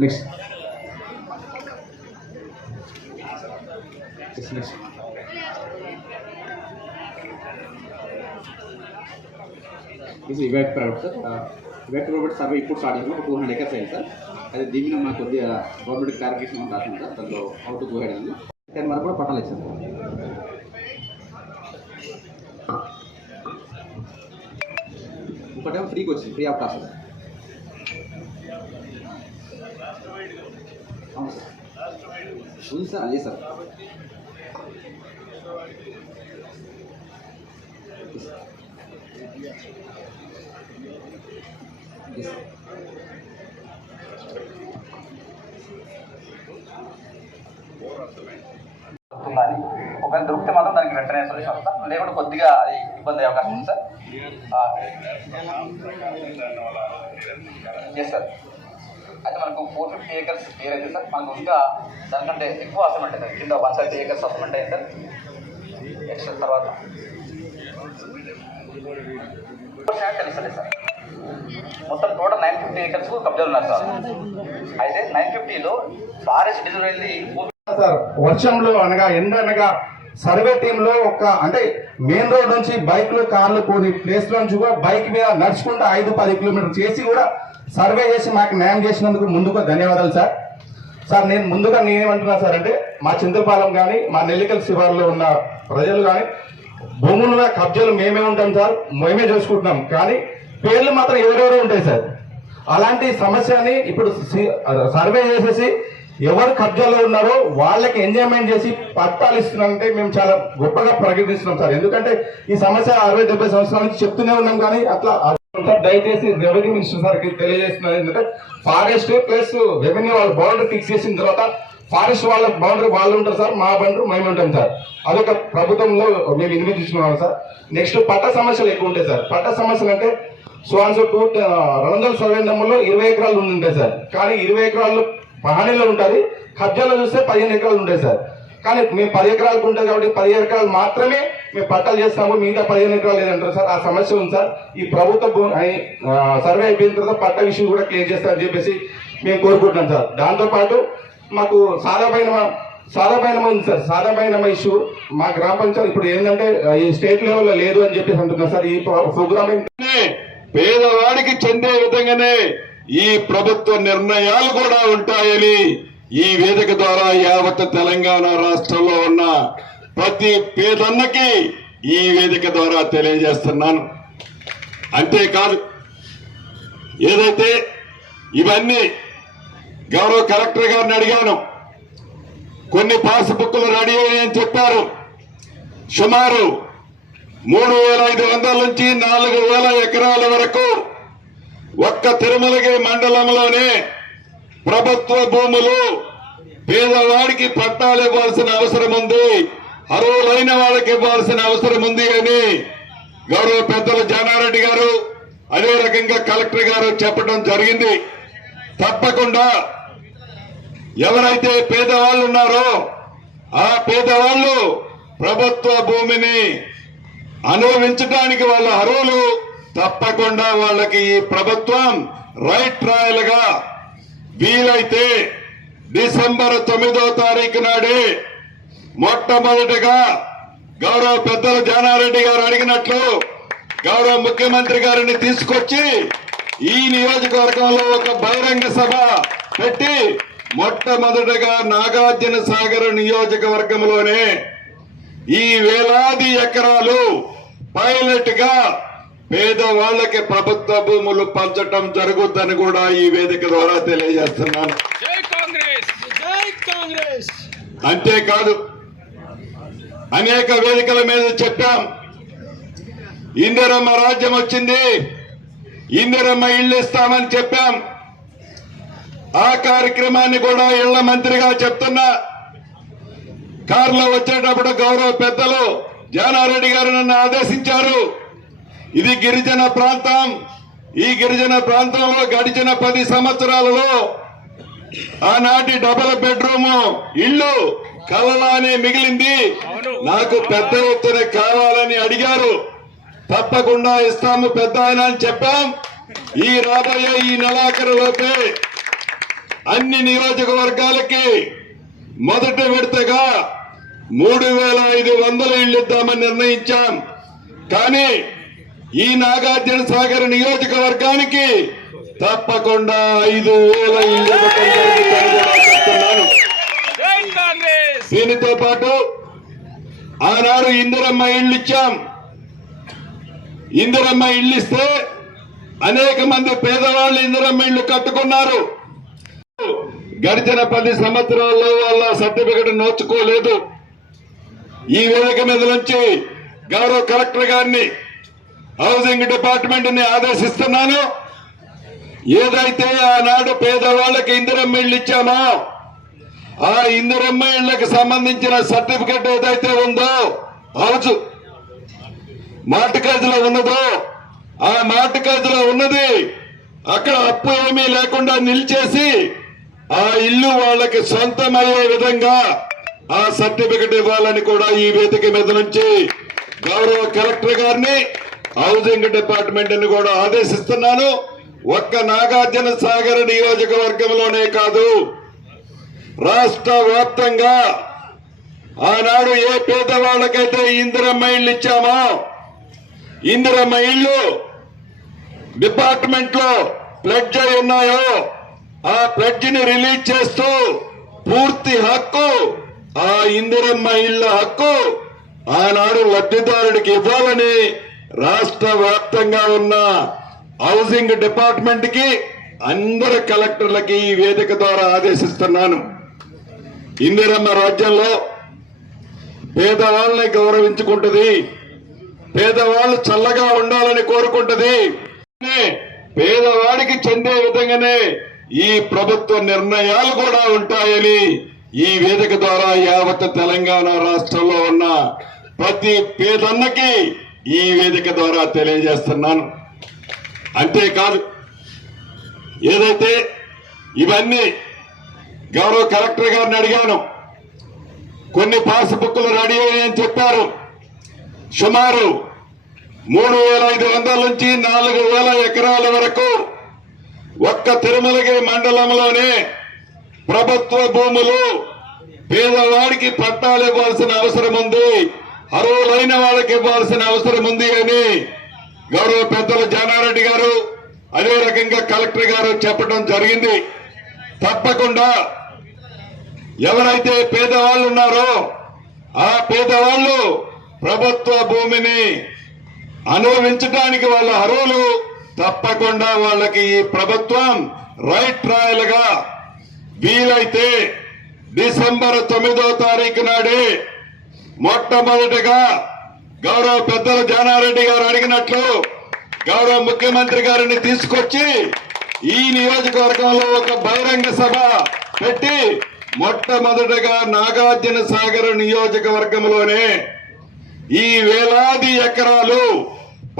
Next next ఇది ఇవాక్ private sir. ఇవాక్ private survey ఇప్పుడు start అయింది. ఒక 200 acres అయింది సార్. అది దీని మాకు కొద్దిగా గవర్నమెంట్ క్లారిఫికేషన్ అని రాసింది సార్. దాంట్లో హౌ టు గో హెడ్ అని 10 వరకు కూడా పట్టాలి సార్. ఒకటేమో ఫ్రీకి వచ్చింది, ఫ్రీ ఆఫ్ కాస్ట్ సార్. అవును సార్, ఉంది సార్. అదే సార్. ఒకవేళ దొరికితే మాత్రం దానికి వెంటనే సొల్యూషన్ వస్తాం, లేకుంటే కొద్దిగా అది ఇబ్బంది అయ్యే అవకాశం ఉంది సార్. Yes sir. అయితే మనకు 450 acres క్లియర్ అయితే సార్, మనకు ఇంకా దానికంటే ఎక్కువ అసైన్మెంట్ అయింది. కింద 130 acres అసైన్మెంట్ అయింది సార్. నెక్స్ట్ తర్వాత తెలుస్తుంది సార్. మొత్తం టోటల్ 950 acres కబ్జాలు ఉన్నారు సార్. అయితే 950లో ఫారెస్ట్ డిజైన్ వెళ్ళి సార్ వర్షంలో అనగా ఎండ అనగా సర్వే టీంలో ఒక అంటే మెయిన్ రోడ్ నుంచి బైక్లు కార్లు పోని ప్లేస్ నుంచి కూడా బైక్ మీద నడుచుకుంటూ 5-10 కిలోమీటర్లు చేసి కూడా సర్వే చేసి మాకు న్యాయం చేసినందుకు ముందుగా ధన్యవాదాలు సార్. సార్ నేనేమంటున్నా సార్ అంటే మా చింతలపాలెం కానీ మా నెల్లికల్ శివారులో ఉన్న ప్రజలు కానీ భూముల కబ్జాలు మేమే ఉంటాం సార్, మేమే చూసుకుంటున్నాం. కానీ పేర్లు మాత్రం ఎవరెవరో ఉంటాయి సార్. అలాంటి సమస్యని ఇప్పుడు సర్వే చేసేసి ఎవరు కబ్జాలో ఉన్నారో వాళ్ళకి ఎంజాయ్మెంట్ చేసి పట్టాలు ఇస్తున్నారంటే మేము చాలా గొప్పగా ప్రకటిస్తున్నాం సార్. ఎందుకంటే ఈ సమస్య 60-70 సంవత్సరాల నుంచి చెప్తూనే ఉన్నాం, కానీ అట్లా దయచేసి రెవెన్యూ మినిస్టర్ సార్కి తెలియజేస్తున్నారు. ఎందుకంటే ఫారెస్ట్ ప్లస్ రెవెన్యూ వాళ్ళ బౌండరీ ఫిక్స్ చేసిన తర్వాత ఫారెస్ట్ వాళ్ళ బౌండరీ వాళ్ళు ఉంటారు సార్, మా బౌండరీ మేము ఉంటాం సార్. అదొక ప్రభుత్వంలో మేము ఇన్వెస్టిస్తున్నాం సార్. నెక్స్ట్ పట్ట సమస్యలు ఎక్కువ ఉంటాయి సార్. పట్ట సమస్యలు అంటే సువాన్సో 200 సర్వే నెంబర్లో 20 ఎకరాలు ఉంటాయి సార్. కానీ 20 ఎకరాలు పహానీలో ఉంటుంది, కబ్జాలో చూస్తే 15 ఎకరాలు ఉంటాయి సార్. కానీ మేము 10 ఎకరాలకు ఉంటుంది కాబట్టి 10 ఎకరాలు మాత్రమే మేము పట్టాలు చేస్తాము, మిగతా 15 ఎకరాలు లేదంటారు సార్. ఆ సమస్య ఉంది సార్. ఈ ప్రభుత్వ సర్వే అయిపోయిన తర్వాత పట్ట విషయం కూడా క్లియర్ చేస్తారని చెప్పేసి మేము కోరుకుంటున్నాం సార్. దాంతోపాటు మాకు సాదాబైనమ ఉంది సార్. సాదాబైనమ ఇష్యూ మా గ్రామ పంచాయతీ ఇప్పుడు ఏంటంటే ఈ స్టేట్ లెవెల్లో లేదు అని చెప్పేసి అంటున్నారు సార్. ఈ ప్రోగ్రామింగ్ పేదవాడికి చెందే విధంగానే ఈ ప్రభుత్వ నిర్ణయాలు కూడా ఉంటాయని ఈ వేదిక ద్వారా యావత్ తెలంగాణ రాష్ట్రంలో ఉన్న ప్రతి పేదన్నకి ఈ వేదిక ద్వారా తెలియజేస్తున్నాను. అంతేకాదు, ఏదైతే ఇవన్నీ గౌరవ కలెక్టర్ గారిని అడిగాను, కొన్ని పాస్ బుక్లు రెడీ అయ్యాయని చెప్పారు. సుమారు 3500 నుంచి 4000 ఎకరాల వరకు ఒక్క తిరుమలగిరి మండలంలోనే ప్రభుత్వ భూములు పేదవాడికి పట్టాలు ఇవ్వాల్సిన అవసరం ఉంది, అర్హులైన వాళ్ళకి ఇవ్వాల్సిన అవసరం ఉంది అని గౌరవ పెద్దలు జానారెడ్డి గారు అదే రకంగా కలెక్టర్ గారు చెప్పడం జరిగింది. తప్పకుండా ఎవరైతే పేదవాళ్ళు ఉన్నారో ఆ పేదవాళ్ళు ప్రభుత్వ భూమిని అనుభవించడానికి వాళ్ళ అర్హులు. తప్పకుండా వాళ్ళకి ఈ ప్రభుత్వం రైట్ రాయల్ గా వీలైతే డిసెంబర్ 9వ తారీఖు నాడే మొట్టమొదటిగా గౌరవ పెద్దలు జానారెడ్డి గారు అడిగినట్లు గౌరవ ముఖ్యమంత్రి గారిని తీసుకొచ్చి ఈ నియోజకవర్గంలో ఒక బహిరంగ సభ పెట్టి మొట్టమొదటిగా నాగార్జున సాగర్ నియోజకవర్గంలోనే ఈ వేలాది ఎకరాలు పైలట్ గా పేదవాళ్లకి ప్రభుత్వ భూములు పంచడం జరుగుద్దని కూడా ఈ వేదిక ద్వారా తెలియజేస్తున్నాను. అంతేకాదు, అనేక వేదికల మీద చెప్పాం, ఇందిరమ్మ రాజ్యం వచ్చింది, ఇందిరమ్మ ఇళ్లు ఇస్తామని చెప్పాం. ఆ కార్యక్రమాన్ని కూడా ఇళ్ల మంత్రిగా చెప్తున్నా. కారులో వచ్చేటప్పుడు గౌరవ పెద్దలు జానారెడ్డి గారు నన్ను ఆదేశించారు, ఇది గిరిజన ప్రాంతం, ఈ గిరిజన ప్రాంతంలో గడిచిన 10 సంవత్సరాలలో ఆనాటి డబుల్ బెడ్రూమ్ ఇల్లు కలలానే మిగిలింది, నాకు పెద్ద ఎత్తున కావాలని అడిగారు. తప్పకుండా ఇస్తాము పెద్ద ఆయన అని చెప్పాం. ఈ రాబోయే ఈ నెలాఖరులోపే అన్ని నియోజకవర్గాలకి మొదటి విడతగా 3,500 ఇళ్లు ఇద్దామని నిర్ణయించాం. కానీ ఈ నాగార్జున సాగర్ నియోజకవర్గానికి తప్పకుండా 5,000 ఇళ్లు ఇవ్వడం జరుగుతుందని కూడా చెప్తున్నాను. దీనితో పాటు ఆనాడు ఇందిరమ్మ ఇళ్లు ఇచ్చాం. ఇందిరమ్మ ఇళ్లు ఇస్తే అనేక మంది పేదవాళ్ళు ఇందిరమ్మ ఇళ్లు కట్టుకున్నారు. గడిచిన 10 సంవత్సరాల్లో వాళ్ళ సర్టిఫికెట్ నోచుకోలేదు. ఈ వేదిక మీద నుంచి గౌరవ కలెక్టర్ గారిని, హౌసింగ్ డిపార్ట్మెంట్ ని ఆదేశిస్తున్నాను. ఏదైతే ఆనాడు పేదవాళ్ళకి ఇందిరమ్మ ఇళ్లు ఇచ్చామో ఆ ఇందిరమ్మ ఇళ్లకు సంబంధించిన సర్టిఫికెట్ ఏదైతే ఉందో హౌస్ మార్టిగేజ్ లో ఉన్నదో ఆ మార్టిగేజ్ లో ఉన్నది అక్కడ అప్పు ఏమీ లేకుండా నిలిచేసి ఆ ఇల్లు వాళ్ళకి సొంతమయ్యే విధంగా ఆ సర్టిఫికెట్ ఇవ్వాలని కూడా ఈ వేదిక మీద నుంచి గౌరవ కలెక్టర్ గారిని, హౌసింగ్ డిపార్ట్మెంట్ ని కూడా ఆదేశిస్తున్నాను. ఒక్క నాగార్జున సాగర్ నియోజకవర్గంలోనే కాదు, రాష్ట్ర వ్యాప్తంగా ఆనాడు ఏ పేదవాళ్ళకైతే ఇందిరమ్మ ఇళ్లు ఇచ్చామో ఇందిరమ్మ ఇళ్లు డిపార్ట్మెంట్ లో ప్లెడ్జ్ అయి ఉన్నాయో ఆ ప్లెడ్జ్ ని రిలీజ్ చేస్తూ పూర్తి హక్కు, ఆ ఇందిరమ్మ ఇళ్ల హక్కు ఆనాడు లబ్ధిదారుడికి ఇవ్వాలని రాష్ట్ర వ్యాప్తంగా ఉన్న హౌసింగ్ డిపార్ట్మెంట్ కి అందరు కలెక్టర్లకి ఈ వేదిక ద్వారా ఆదేశిస్తున్నాను. ఇందిరమ్మ రాజ్యంలో పేదవాళ్ళని గౌరవించుకుంటుంది, పేదవాళ్ళు చల్లగా ఉండాలని కోరుకుంటుంది. పేదవాడికి చెందే విధంగానే ఈ ప్రభుత్వ నిర్ణయాలు కూడా ఉంటాయని ఈ వేదిక ద్వారా యావత్ తెలంగాణ రాష్ట్రంలో ఉన్న ప్రతి పేదన్నకి ఈ వేదిక ద్వారా తెలియజేస్తున్నాను. అంతేకాదు, ఏదైతే ఇవన్నీ గౌరవ కలెక్టర్ గారిని అడిగాను, కొన్ని పాస్ బుక్లు రెడీ అయ్యాయని చెప్పారు. సుమారు 3,500 నుంచి 4,000 ఎకరాల వరకు ఒక్క తిరుమలగిరి మండలంలోనే ప్రభుత్వ భూములు పేదవాడికి పట్టాలు ఇవ్వాల్సిన అవసరం ఉంది, అర్హులైన వాళ్ళకి ఇవ్వాల్సిన అవసరం ఉంది అని గౌరవ పెద్దలు జానారెడ్డి గారు, అదే రకంగా కలెక్టర్ గారు చెప్పడం జరిగింది. తప్పకుండా ఎవరైతే పేదవాళ్ళు ఉన్నారో ఆ పేదవాళ్ళు ప్రభుత్వ భూమిని అనుభవించడానికి వాళ్ళ అర్హులు. తప్పకుండా వాళ్ళకి ఈ ప్రభుత్వం రైట్ రాయల్ గా వీలైతే డిసెంబర్ 9వ తారీఖు నాడే మొట్టమొదటిగా గౌరవ పెద్దలు జానారెడ్డి గారు అడిగినట్లు గౌరవ ముఖ్యమంత్రి గారిని తీసుకొచ్చి ఈ నియోజకవర్గంలో ఒక బహిరంగ సభ పెట్టి మొట్టమొదటిగా నాగార్జున సాగర్ నియోజకవర్గంలోనే ఈ వేలాది ఎకరాలు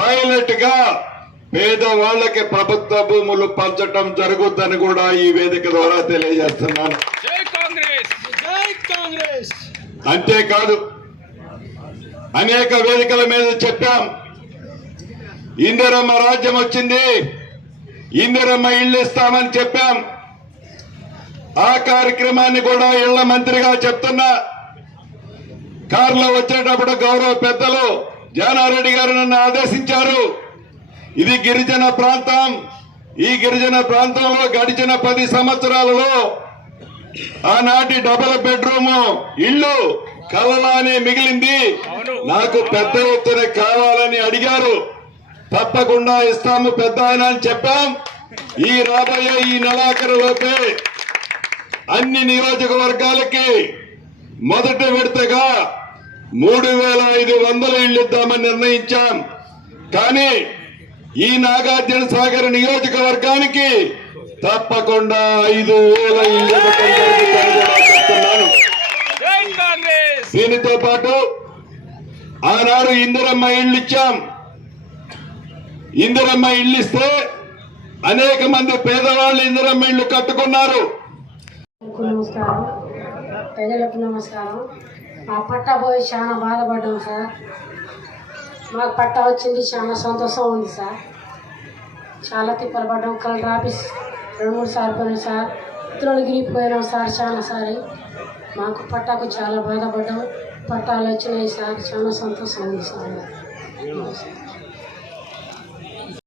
పైలట్ గా పేదవాళ్లకి ప్రభుత్వ భూములు పంచటం జరుగుతుందని కూడా ఈ వేదిక ద్వారా తెలియజేస్తున్నాను. అంతేకాదు, అనేక వేదికల మీద చెప్పాం, ఇందిరమ్మ రాజ్యం వచ్చింది, ఇందిరమ్మ ఇళ్లు ఇస్తామని చెప్పాం. ఆ కార్యక్రమాన్ని కూడా ఇళ్ల మంత్రిగా చెప్తున్నా. కారులో వచ్చేటప్పుడు గౌరవ పెద్దలు జానారెడ్డి గారు నన్ను ఆదేశించారు, ఇది గిరిజన ప్రాంతం, ఈ గిరిజన ప్రాంతంలో గడిచిన 10 సంవత్సరాలలో ఆనాటి డబుల్ బెడ్రూమ్ ఇల్లు కలలానే మిగిలింది, నాకు పెద్ద ఎత్తున కావాలని అడిగారు. తప్పకుండా ఇస్తాము పెద్ద ఆయన అని చెప్పాం. ఈ రాబోయే ఈ నెలాఖరులోపే అన్ని నియోజకవర్గాలకి మొదటి విడతగా 3,500 ఇళ్లు ఇద్దామని నిర్ణయించాం. కానీ ఈ నాగార్జున సాగర్ నియోజకవర్గానికి తప్పకుండా 5,000 ఇళ్లు ఇవ్వడం జరుగుతుందని కూడా చెప్తున్నాను. దీనితో పాటు ఆనాడు ఇందిరమ్మ ఇళ్లు ఇచ్చాం. ఇందిరమ్మ ఇళ్లు ఇస్తే అనేక మంది పేదవాళ్ళు ఇందిరమ్మ ఇళ్లు కట్టుకున్నారు. నమస్కారం, ప్రజలకు నమస్కారం. మా పట్టా పోయి చాలా బాధపడ్డాం సార్. మాకు పట్టా వచ్చింది, చాలా సంతోషం ఉంది సార్. చాలా తిప్పలు పడ్డాం, కలెక్టర్ ఆఫీస్ 2-3 సార్లు పోయినాం సార్, ఉత్తరగిరి పోయినాం సార్ చాలా సారి. మాకు పట్టాకు చాలా బాధపడ్డాం, పట్టాలు వచ్చినాయి సార్, చాలా సంతోషం ఉంది సార్.